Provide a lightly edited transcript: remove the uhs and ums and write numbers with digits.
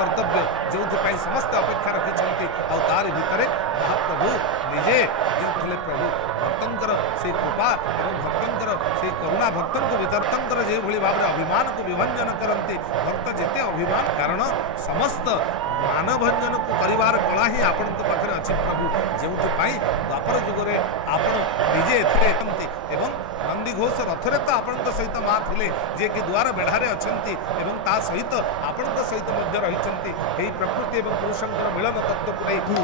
कर्तव्य जो समस्त अपेक्षा रखिंट आर भितर महाप्रभु निजे जो प्रभु भक्तर से कृपा और भक्तर से करुणा भक्तों भक्तर जो भाव में अभिमान को विभंजन करती भक्त जिते अभिमान कारण समस्त मानभंजन को परिवार कला ही आपण पाखे अच्छी प्रभु जो द्वापर जुगे आपण निजे एवं नंदीघोष रथरे तो आपण सहित माँ थे जे कि द्वार बेढ़ारे अच्छा सहित आपण सहित रही प्रकृति और पुरुषंकर मिलन तत्व को नहीं